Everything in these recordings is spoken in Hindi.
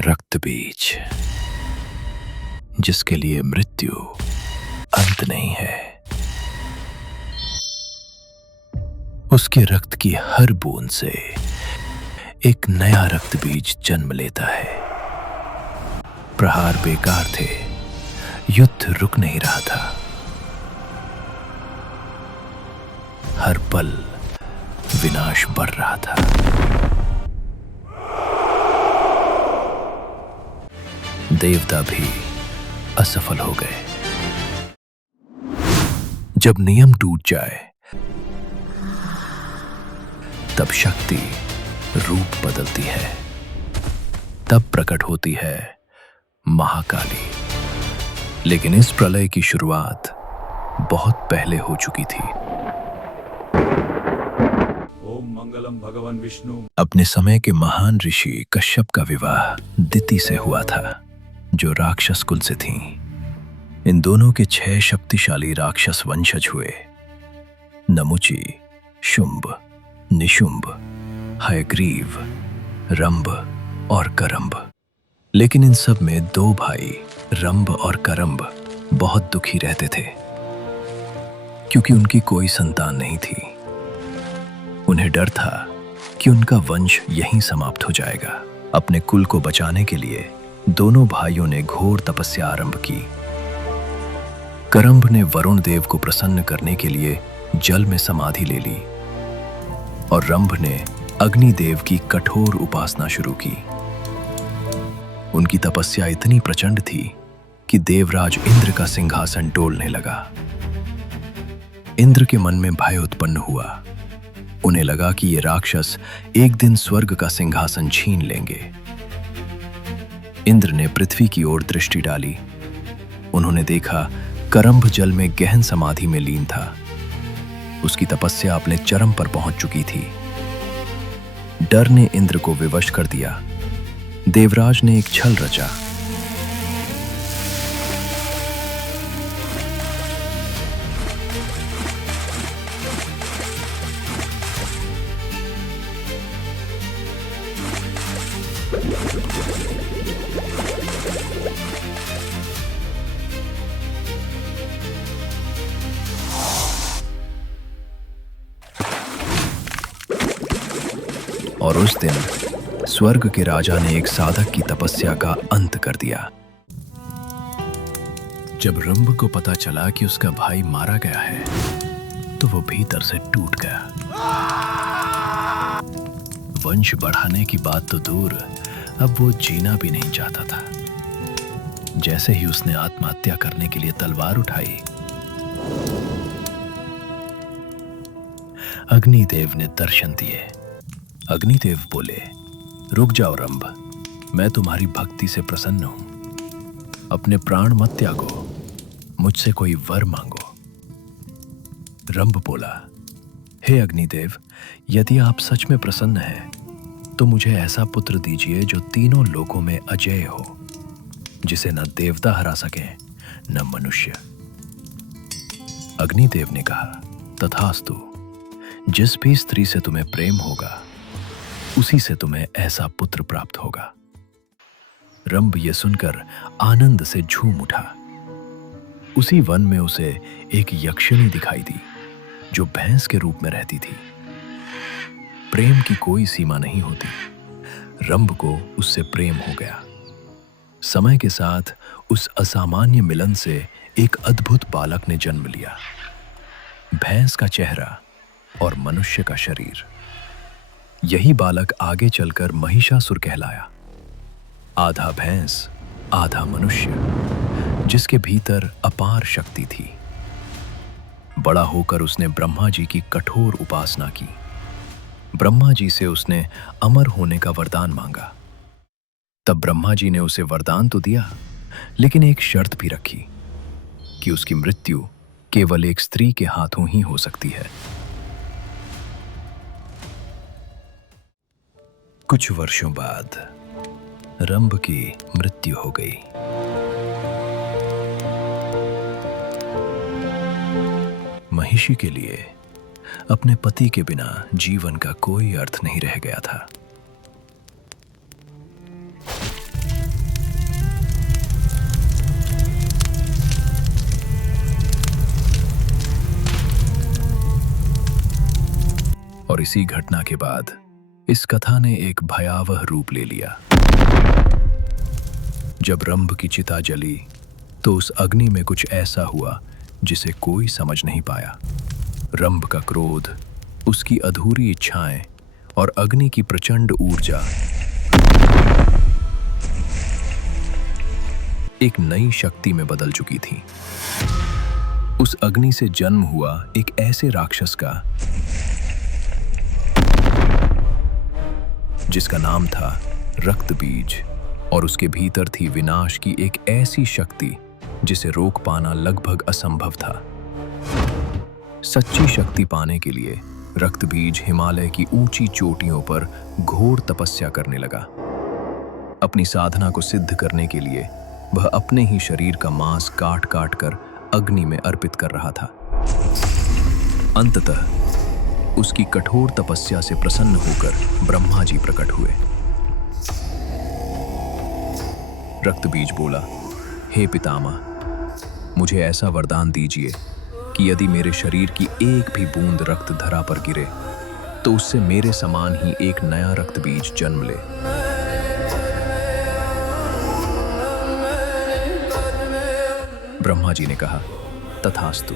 रक्त बीज, जिसके लिए मृत्यु अंत नहीं है। उसके रक्त की हर बूंद से एक नया रक्त बीज जन्म लेता है। प्रहार बेकार थे, युद्ध रुक नहीं रहा था। हर पल विनाश बढ़ रहा था। देवता भी असफल हो गए। जब नियम टूट जाए तब शक्ति रूप बदलती है। तब प्रकट होती है महाकाली। लेकिन इस प्रलय की शुरुआत बहुत पहले हो चुकी थी। ओम मंगलम भगवान विष्णु। अपने समय के महान ऋषि कश्यप का विवाह दिति से हुआ था, जो राक्षस कुल से थीं। इन दोनों के 6 शक्तिशाली राक्षस वंशज हुए। नमुचि, शुंभ, निशुंभ, हयग्रीव, रंभ और करंभ। लेकिन इन सब में 2 भाई रंभ और करंभ बहुत दुखी रहते थे, क्योंकि उनकी कोई संतान नहीं थी। उन्हें डर था कि उनका वंश यहीं समाप्त हो जाएगा। अपने कुल को बचाने के लिए दोनों भाइयों ने घोर तपस्या आरंभ की। करंभ ने वरुण देव को प्रसन्न करने के लिए जल में समाधि ले ली और रंभ ने अग्निदेव की कठोर उपासना शुरू की। उनकी तपस्या इतनी प्रचंड थी कि देवराज इंद्र का सिंहासन डोलने लगा। इंद्र के मन में भय उत्पन्न हुआ। उन्हें लगा कि ये राक्षस एक दिन स्वर्ग का सिंहासन छीन लेंगे। इंद्र ने पृथ्वी की ओर दृष्टि डाली। उन्होंने देखा करंभ जल में गहन समाधि में लीन था। उसकी तपस्या अपने चरम पर पहुंच चुकी थी। डर ने इंद्र को विवश कर दिया। देवराज ने एक छल रचा। और उस दिन स्वर्ग के राजा ने एक साधक की तपस्या का अंत कर दिया। जब रंभ को पता चला कि उसका भाई मारा गया है, तो वो भीतर से टूट गया। वंश बढ़ाने की बात तो दूर, अब वो जीना भी नहीं चाहता था। जैसे ही उसने आत्महत्या करने के लिए तलवार उठाई, अग्निदेव ने दर्शन दिए। अग्निदेव बोले, रुक जाओ रंभ, मैं तुम्हारी भक्ति से प्रसन्न हूं। अपने प्राण मत त्यागो, मुझसे कोई वर मांगो। रंभ बोला, हे अग्निदेव, यदि आप सच में प्रसन्न हैं, तो मुझे ऐसा पुत्र दीजिए जो तीनों लोकों में अजेय हो, जिसे न देवता हरा सके न मनुष्य। अग्निदेव ने कहा, तथास्तु। जिस भी स्त्री से तुम्हें प्रेम होगा, उसी से तुम्हें ऐसा पुत्र प्राप्त होगा। रंभ ये सुनकर आनंद से झूम उठा। उसी वन में उसे एक यक्षिणी दिखाई दी, जो भैंस के रूप में रहती थी। प्रेम की कोई सीमा नहीं होती। रंभ को उससे प्रेम हो गया। समय के साथ उस असामान्य मिलन से एक अद्भुत बालक ने जन्म लिया। भैंस का चेहरा और मनुष्य का शरीर। यही बालक आगे चलकर महिषासुर कहलाया। आधा भैंस, आधा मनुष्य, जिसके भीतर अपार शक्ति थी। बड़ा होकर उसने ब्रह्मा जी की कठोर उपासना की। ब्रह्मा जी से उसने अमर होने का वरदान मांगा। तब ब्रह्मा जी ने उसे वरदान तो दिया, लेकिन एक शर्त भी रखी कि उसकी मृत्यु केवल एक स्त्री के हाथों ही हो सकती है। कुछ वर्षों बाद रंभ की मृत्यु हो गई। महिषी के लिए अपने पति के बिना जीवन का कोई अर्थ नहीं रह गया था। और इसी घटना के बाद इस कथा ने एक भयावह रूप ले लिया। जब रंभ की चिता जली तो उस अग्नि में कुछ ऐसा हुआ जिसे कोई समझ नहीं पाया। रंभ का क्रोध, उसकी अधूरी इच्छाएं और अग्नि की प्रचंड ऊर्जा एक नई शक्ति में बदल चुकी थी। उस अग्नि से जन्म हुआ एक ऐसे राक्षस का जिसका नाम था रक्त बीज, और उसके भीतर थी विनाश की एक ऐसी शक्ति जिसे रोक पाना लगभग असंभव था। सच्ची शक्ति पाने के लिए रक्त बीज हिमालय की ऊंची चोटियों पर घोर तपस्या करने लगा। अपनी साधना को सिद्ध करने के लिए वह अपने ही शरीर का मांस काट काट कर अग्नि में अर्पित कर रहा था। अंततः उसकी कठोर तपस्या से प्रसन्न होकर ब्रह्मा जी प्रकट हुए। रक्त बीज बोला, हे पितामह, मुझे ऐसा वरदान दीजिए कि यदि मेरे शरीर की एक भी बूंद रक्त धरा पर गिरे तो उससे मेरे समान ही एक नया रक्त बीज जन्म ले। ब्रह्मा जी ने कहा, तथास्तु।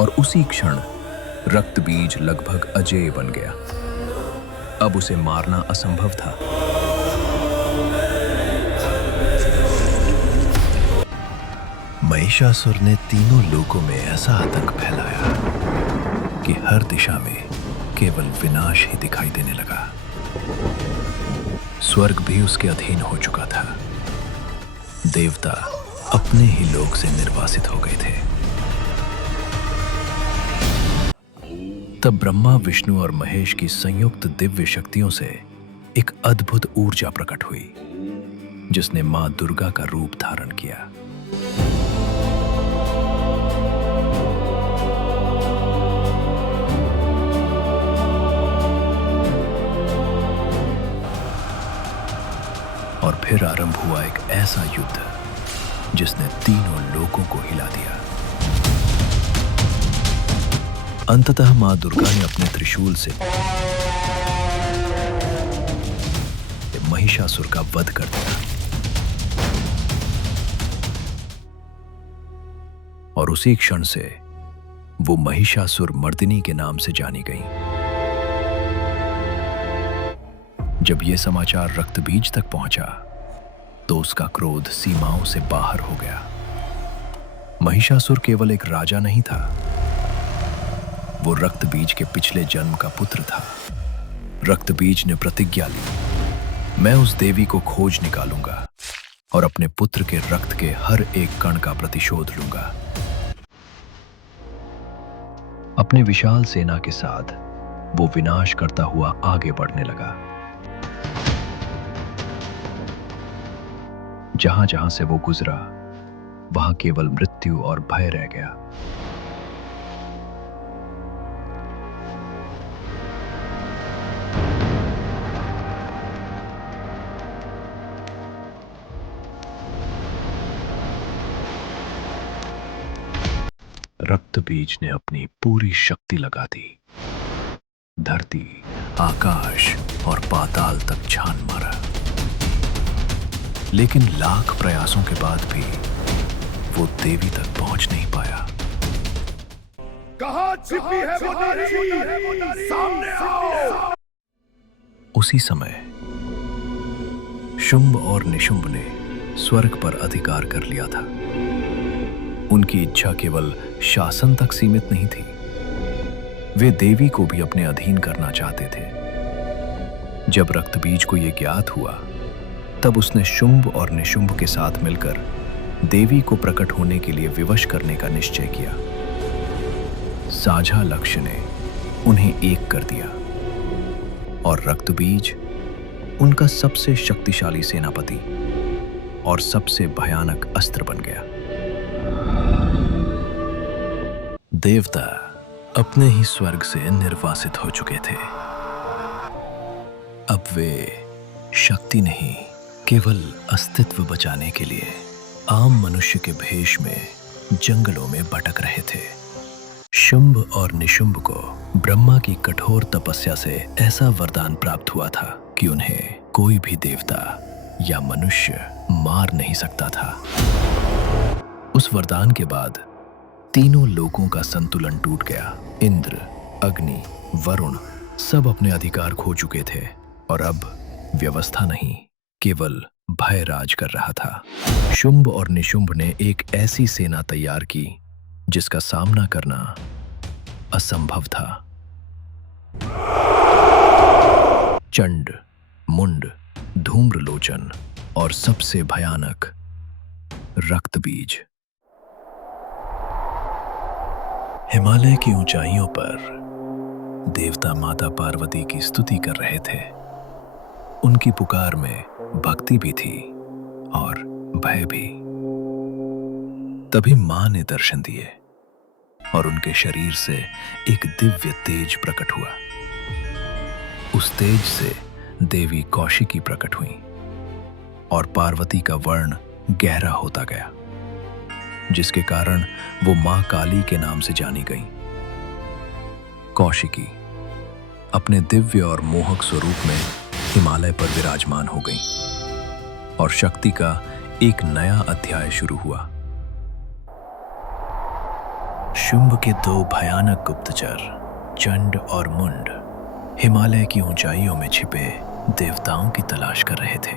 और उसी क्षण रक्त बीज लगभग अजेय बन गया। अब उसे मारना असंभव था। महिषासुर ने तीनों लोकों में ऐसा आतंक फैलाया कि हर दिशा में केवल विनाश ही दिखाई देने लगा। स्वर्ग भी उसके अधीन हो चुका था। देवता अपने ही लोक से निर्वासित हो गए थे। तब ब्रह्मा, विष्णु और महेश की संयुक्त दिव्य शक्तियों से एक अद्भुत ऊर्जा प्रकट हुई जिसने मां दुर्गा का रूप धारण किया। और फिर आरंभ हुआ एक ऐसा युद्ध जिसने तीनों लोकों को हिला दिया। अंततः मां दुर्गा ने अपने त्रिशूल से महिषासुर का वध कर दिया और उसी क्षण से वो महिषासुर मर्दिनी के नाम से जानी गई। जब यह समाचार रक्त बीज तक पहुंचा तो उसका क्रोध सीमाओं से बाहर हो गया। महिषासुर केवल एक राजा नहीं था, वो रक्त बीज के पिछले जन्म का पुत्र था। रक्त बीज ने प्रतिज्ञा ली, मैं उस देवी को खोज निकालूंगा और अपने पुत्र के रक्त के हर एक कण का प्रतिशोध लूंगा। अपने विशाल सेना के साथ वो विनाश करता हुआ आगे बढ़ने लगा। जहां जहां से वो गुजरा वहां केवल मृत्यु और भय रह गया। रक्त बीज ने अपनी पूरी शक्ति लगा दी। धरती, आकाश और पाताल तक छान मारा, लेकिन लाख प्रयासों के बाद भी वो देवी तक पहुंच नहीं पाया। कहाँ छिपी है वो नारी? सामने आओ! उसी समय शुंभ और निशुंभ ने स्वर्ग पर अधिकार कर लिया था। उनकी इच्छा केवल शासन तक सीमित नहीं थी, वे देवी को भी अपने अधीन करना चाहते थे। जब रक्तबीज को यह ज्ञात हुआ तब उसने शुंभ और निशुंभ के साथ मिलकर देवी को प्रकट होने के लिए विवश करने का निश्चय किया। साझा लक्ष्य ने उन्हें एक कर दिया और रक्तबीज उनका सबसे शक्तिशाली सेनापति और सबसे भयानक अस्त्र बन गया। देवता अपने ही स्वर्ग से निर्वासित हो चुके थे। अब वे शक्ति नहीं, केवल अस्तित्व बचाने के लिए आम मनुष्य के भेष में जंगलों में भटक रहे थे। शुंभ और निशुंभ को ब्रह्मा की कठोर तपस्या से ऐसा वरदान प्राप्त हुआ था कि उन्हें कोई भी देवता या मनुष्य मार नहीं सकता था। उस वरदान के बाद तीनों लोकों का संतुलन टूट गया। इंद्र, अग्नि, वरुण सब अपने अधिकार खो चुके थे और अब व्यवस्था नहीं, केवल भय राज कर रहा था। शुंभ और निशुंभ ने एक ऐसी सेना तैयार की जिसका सामना करना असंभव था। चंड, मुंड, धूम्रलोचन और सबसे भयानक रक्तबीज। हिमालय की ऊंचाइयों पर देवता माता पार्वती की स्तुति कर रहे थे। उनकी पुकार में भक्ति भी थी और भय भी। तभी मां ने दर्शन दिए और उनके शरीर से एक दिव्य तेज प्रकट हुआ। उस तेज से देवी कौशिकी प्रकट हुई और पार्वती का वर्ण गहरा होता गया, जिसके कारण वो मां काली के नाम से जानी गई। कौशिकी अपने दिव्य और मोहक स्वरूप में हिमालय पर विराजमान हो गई और शक्ति का एक नया अध्याय शुरू हुआ। शुंभ के दो भयानक गुप्तचर चंड और मुंड हिमालय की ऊंचाइयों में छिपे देवताओं की तलाश कर रहे थे।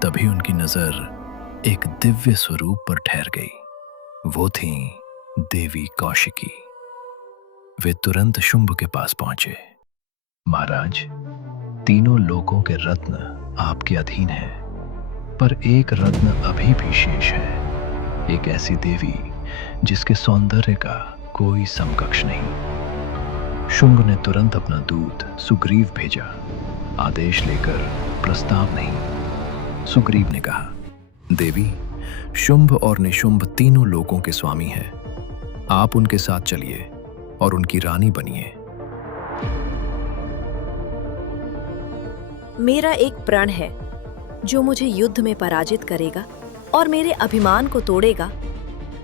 तभी उनकी नजर एक दिव्य स्वरूप पर ठहर गई। वो थी देवी कौशिकी। वे तुरंत शुंभ के पास पहुंचे। महाराज, तीनों लोकों के रत्न आपके अधीन हैं, पर एक रत्न अभी भी शेष है। एक ऐसी देवी जिसके सौंदर्य का कोई समकक्ष नहीं। शुंभ ने तुरंत अपना दूत सुग्रीव भेजा, आदेश लेकर प्रस्ताव नहीं। सुग्रीव ने कहा, देवी, शुंभ और निशुंभ तीनों लोकों के स्वामी हैं। आप उनके साथ चलिए और उनकी रानी बनिए। मेरा एक प्रण है, जो मुझे युद्ध में पराजित करेगा और मेरे अभिमान को तोड़ेगा,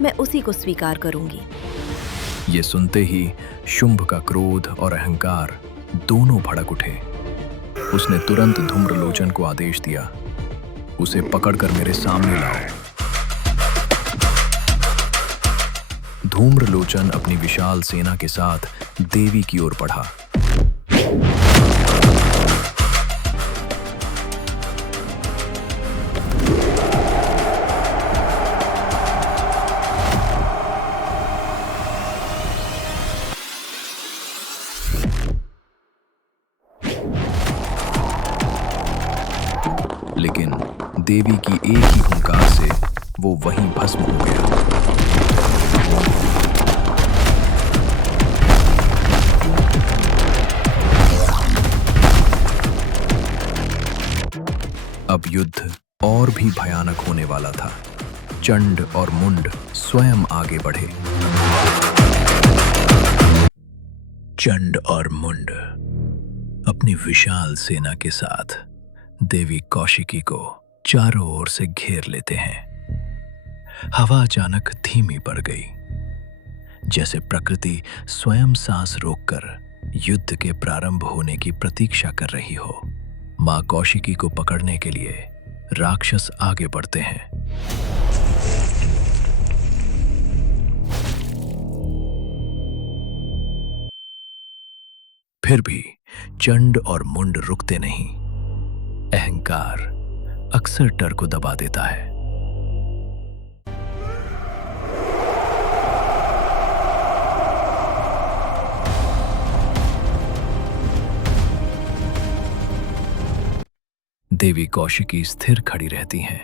मैं उसी को स्वीकार करूंगी। ये सुनते ही शुंभ का क्रोध और अहंकार दोनों भड़क उठे। उसने तुरंत धूम्रलोचन को आदेश दिया, उसे पकड़कर मेरे सामने लाओ। धूम्रलोचन अपनी विशाल सेना के साथ देवी की ओर बढ़ा। लेकिन देवी की एक ही हुंकार से वो वहीं भस्म हो गया। अब युद्ध और भी भयानक होने वाला था। चंड और मुंड स्वयं आगे बढ़े। चंड और मुंड अपनी विशाल सेना के साथ देवी कौशिकी को चारों ओर से घेर लेते हैं। हवा अचानक धीमी पड़ गई, जैसे प्रकृति स्वयं सांस रोककर युद्ध के प्रारंभ होने की प्रतीक्षा कर रही हो। मां कौशिकी को पकड़ने के लिए राक्षस आगे बढ़ते हैं। फिर भी चंड और मुंड रुकते नहीं। अहंकार अक्सर डर को दबा देता है। देवी कौशिकी स्थिर खड़ी रहती हैं,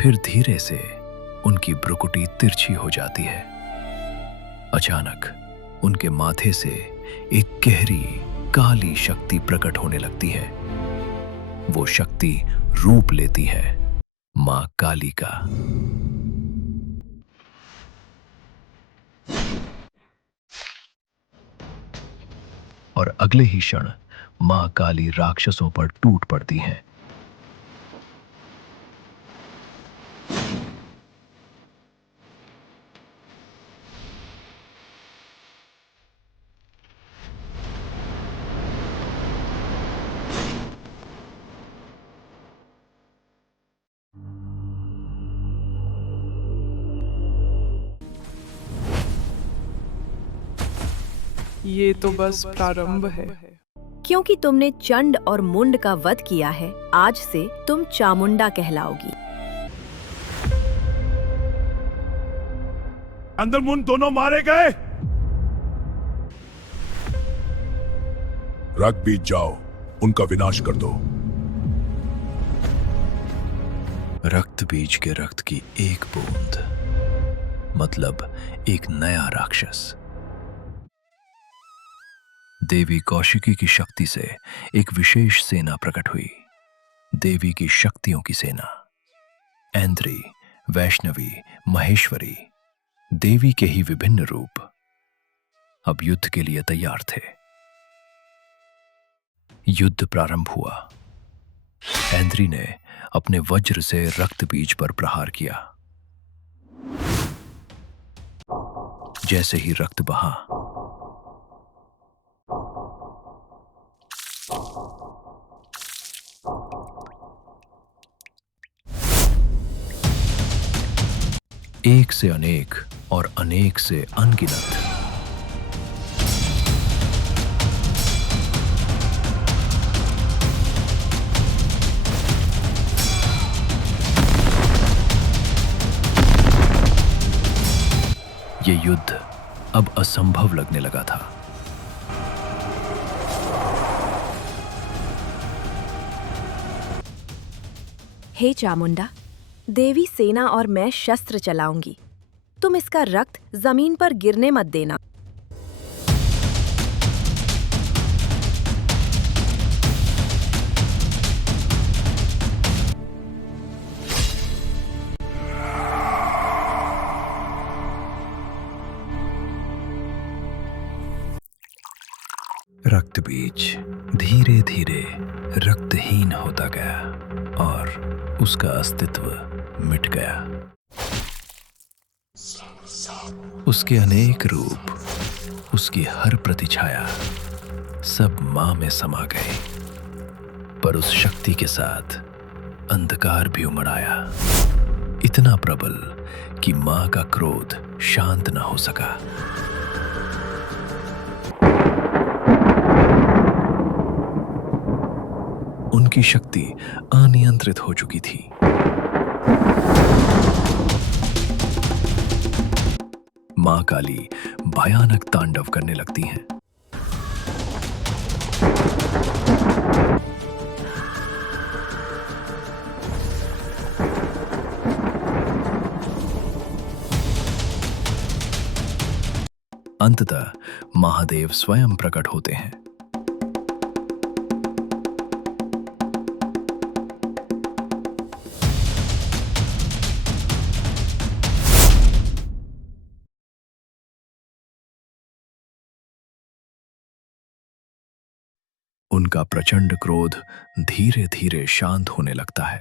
फिर धीरे से उनकी भ्रुकुटी तिरछी हो जाती है। अचानक उनके माथे से एक गहरी काली शक्ति प्रकट होने लगती है। वो शक्ति रूप लेती है मां काली का। और अगले ही क्षण मां काली राक्षसों पर टूट पड़ती हैं। ये तो बस प्रारंभ है। क्योंकि तुमने चंड और मुंड का वध किया है, आज से तुम चामुंडा कहलाओगी। अंदर मुंड दोनों मारे गए। रक्त बीत जाओ, उनका विनाश कर दो। रक्त बीज के रक्त की एक बूंद, मतलब एक नया राक्षस। देवी कौशिकी की शक्ति से एक विशेष सेना प्रकट हुई। देवी की शक्तियों की सेना। ऐन्द्री, वैष्णवी, महेश्वरी, देवी के ही विभिन्न रूप अब युद्ध के लिए तैयार थे। युद्ध प्रारंभ हुआ। ऐन्द्री ने अपने वज्र से रक्त बीज पर प्रहार किया। जैसे ही रक्त बहा, एक से अनेक और अनेक से अनगिनत ये युद्ध अब असंभव लगने लगा था। हे चामुंडा, देवी सेना और मैं शस्त्र चलाऊंगी। तुम इसका रक्त जमीन पर गिरने मत देना। रक्त बीज धीरे धीरे रक्तहीन होता गया और उसका अस्तित्व मिट गया। उसके अनेक रूप, उसकी हर प्रतिछाया सब मां में समा गए। पर उस शक्ति के साथ अंधकार भी उमड़ आया, इतना प्रबल कि मां का क्रोध शांत न हो सका। उनकी शक्ति अनियंत्रित हो चुकी थी। मां काली भयानक तांडव करने लगती हैं। अंततः महादेव स्वयं प्रकट होते हैं। उनका प्रचंड क्रोध धीरे धीरे शांत होने लगता है।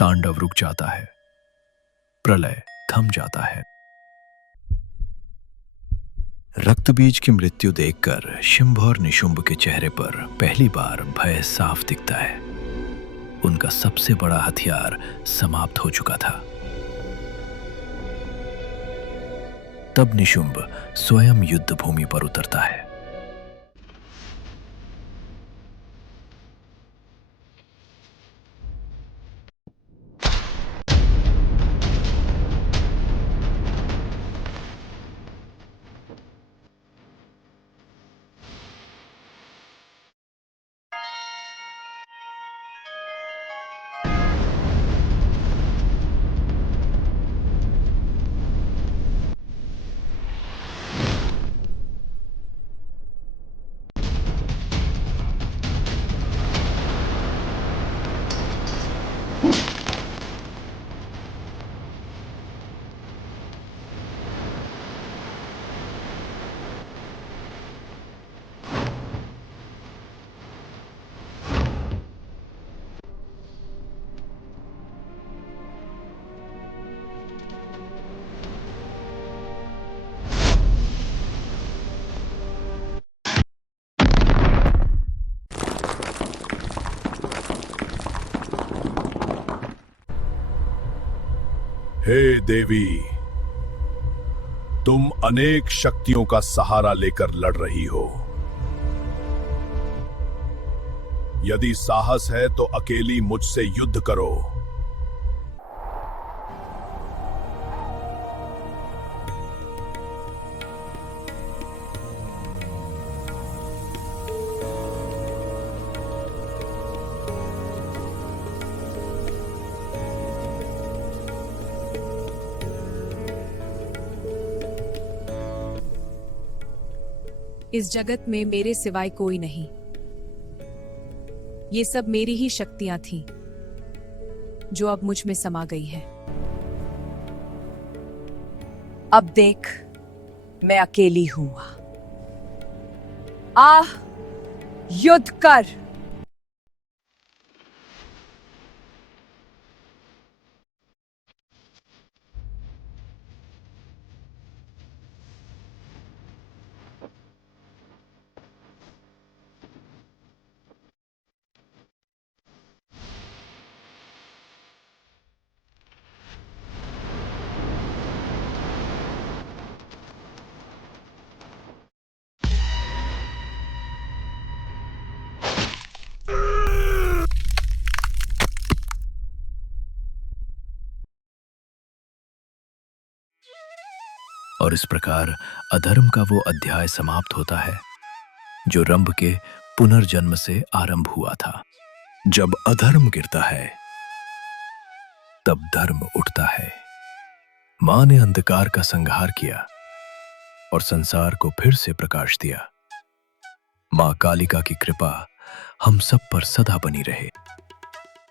तांडव रुक जाता है, प्रलय थम जाता है। रक्तबीज की मृत्यु देखकर शुंभ और निशुंभ के चेहरे पर पहली बार भय साफ दिखता है। उनका सबसे बड़ा हथियार समाप्त हो चुका था। तब निशुंभ स्वयं युद्ध भूमि पर उतरता है। हे देवी, तुम अनेक शक्तियों का सहारा लेकर लड़ रही हो। यदि साहस है तो अकेली मुझसे युद्ध करो। इस जगत में मेरे सिवाय कोई नहीं। ये सब मेरी ही शक्तियां थीं, जो अब मुझ में समा गई है। अब देख, मैं अकेली हूं। आ, युद्ध कर। और इस प्रकार अधर्म का वो अध्याय समाप्त होता है जो रंभ के पुनर्जन्म से आरंभ हुआ था। जब अधर्म गिरता है तब धर्म उठता है। मां ने अंधकार का संहार किया और संसार को फिर से प्रकाश दिया। मां कालिका की कृपा हम सब पर सदा बनी रहे।